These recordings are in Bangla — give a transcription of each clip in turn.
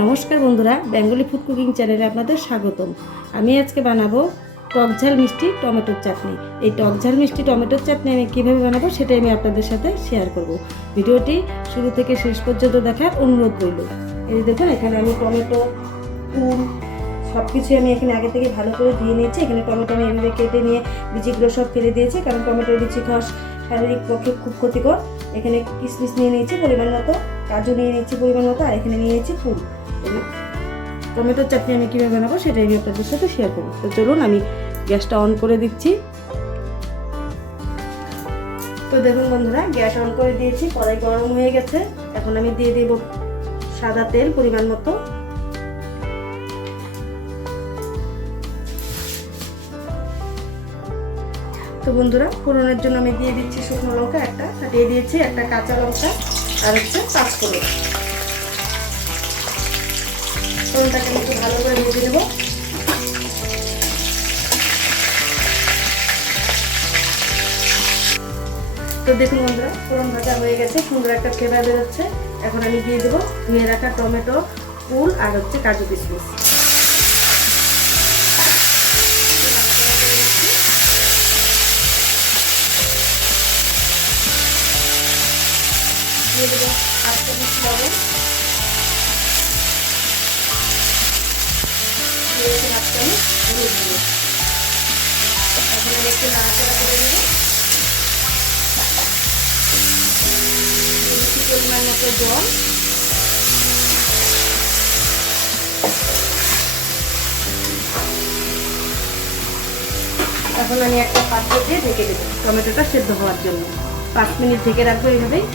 নমস্কার বন্ধুরা, বেঙ্গলি ফুড কুকিং চ্যানেলে আপনাদের স্বাগতম। আমি আজকে বানাবো টকঝাল মিষ্টি টমেটোর চাটনি। এই টকঝাল মিষ্টি টমেটোর চাটনি আমি কীভাবে বানাবো সেটাই আমি আপনাদের সাথে শেয়ার করব। ভিডিওটি শুরু থেকে শেষ পর্যন্ত দেখার অনুরোধ রইল। এই দেখুন, এখানে আমি টমেটো, কুল সব কিছুই আমি এখানে আগে থেকে ভালো করে ধুয়ে নিয়েছি। এখানে টমেটো আমি এভাবে কেটে নিয়ে বিচিগুলো সব ফেলে দিয়েছি, কারণ টমেটোর বিচি খাওয়া শারীরিক পক্ষে খুব ক্ষতিকর। এখানে কিশমিশ নিয়ে নিয়েছি পরিমাণ মতো, কাজু নিয়ে নিয়েছি পরিমাণ মতো, আর এখানে নিয়েছি কুল। টমেটোর চাটনি আমি কীভাবে বানাবো সেটাই আমি আপনাদের সাথে শেয়ার করবো। তো চলুন আমি গ্যাসটা অন করে দিচ্ছি। তো দেখুন বন্ধুরা, গ্যাস অন করে দিয়েছি, কড়াই গরম হয়ে গেছে। এখন আমি দিয়ে দেব সাদা তেল পরিমাণ মতো। তো বন্ধুরা, ফোড়নের জন্য আমি দিয়ে দিচ্ছি শুকনো লঙ্কা একটা, দিয়ে দিয়েছি একটা কাঁচা লঙ্কা, আর হচ্ছে 5 ফোড়ন। ফোড়নটাকে একটু ভালো করে ভেজে নেব। তো দেখুন বন্ধুরা, ফোড়ন ভাজা হয়ে গেছে, সুন্দর একটা ফ্লেভার বেরোচ্ছে। এখন আমি দিয়ে দেবো ধুয়ে রাখা টমেটো, কুল আর হচ্ছে কাজু কিশমিশ। দিয়ে দেবো 8 চামচ লবণ, দিয়ে দেবো 8 চামচ হলুদ গুঁড়ো। এখন আমি একটু নাড়াচাড়া করে দেবো। পরিমাণ মতো জল, এখন আমি একটা পাত্র দিয়ে ঢেকে দেবো টমেটোটা সেদ্ধ হওয়ার জন্য। 5 মিনিট ঢেকে রাখবো এইভাবেই।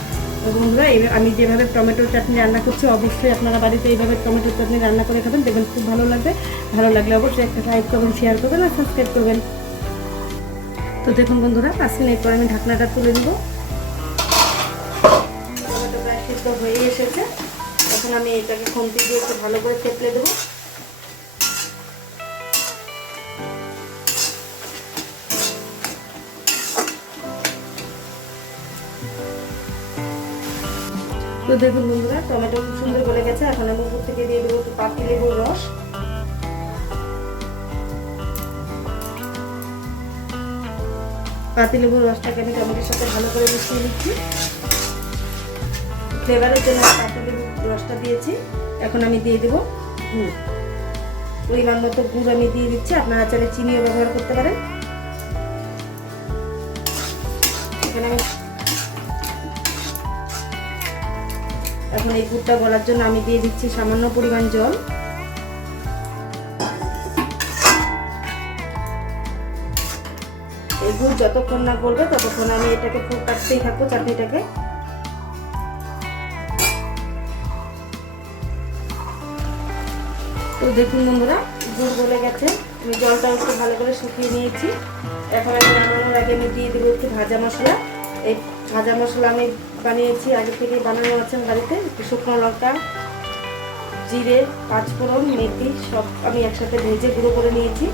তো বন্ধুরা, আমি যেভাবে টমেটোর চাটনি রান্না করছি, অবশ্যই আপনারা বাড়িতে এইভাবে টমেটোর চাটনি রান্না করে খাবেন, দেখবেন খুব ভালো লাগবে। ভালো লাগলে অবশ্যই একটা লাইক করবেন, শেয়ার করবেন আর সাবস্ক্রাইব করবেন। তো দেখুন বন্ধুরা, 5 মিনিট পর আমি ঢাকনাটা তুলে দেবো। টমেটো প্রায় সিদ্ধ হয়ে এসেছে। এখন আমি এটাকে খুন্তি দিয়ে একটু ভালো করে চেপলে দেবো। তো দেখুন বন্ধুরা, টমেটো খুব সুন্দর গলে গেছে। এখন আমি উপর থেকে দিয়ে দেবো একটু পাতিলেবুর রস। পাতিলেবুর রসটাকে আমি টমেটোর সাথে ভালো করে মিশিয়ে নিচ্ছি। ফ্লেভারের জন্য পাতিলেবুর রসটা দিয়েছি। এখন আমি দিয়ে দেবো গুড়, পরিমাণ মতো গুড় আমি দিয়ে দিচ্ছি। আপনারা চাইলে চিনিও ব্যবহার করতে পারেন। এখানে আমি এখন এই গুড়টা গলার জন্য আমি দিয়ে দিচ্ছি সামান্য পরিমাণ জল। এই গুড় যতক্ষণ না গলবে ততক্ষণ আমি এটাকে ফুটতেই থাকবো চাটনিটাকে। তো দেখুন বন্ধুরা, গুড় গলে গেছে। আমি জলটা একটু ভালো করে শুকিয়ে নিয়েছি। এখন আমি নামানোর আগে আমি দিয়ে দেবো একটু ভাজা মশলা। এই ভাজা মশলা আমি বানিয়েছি, আগে থেকে বানানো আছে বাড়িতে। একটু শুকনো লঙ্কা, জিরে, 5 ফোড়ন, মেথি সব আমি একসাথে ভেজে গুঁড়ো করে নিয়েছি।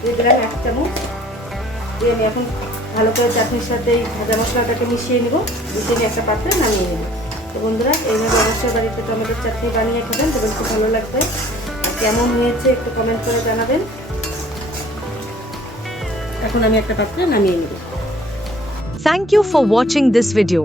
দিয়ে দিলাম 1 চামচ। দিয়ে আমি এখন ভালো করে চাটনির সাথে এই ভাজা মশলাটাকে মিশিয়ে নেব। মিশিয়ে নিয়ে একটা পাত্রে নামিয়ে নেব। তো বন্ধুরা, এইভাবে অবশ্যই বাড়িতে টমেটোর চাটনি বানিয়ে খাবেন, তবে খুব ভালো লাগবে। আর কেমন হয়েছে একটু কমেন্ট করে জানাবেন। এখন আমি একটা পাত্রে নামিয়ে নেব। Thank you for watching this video.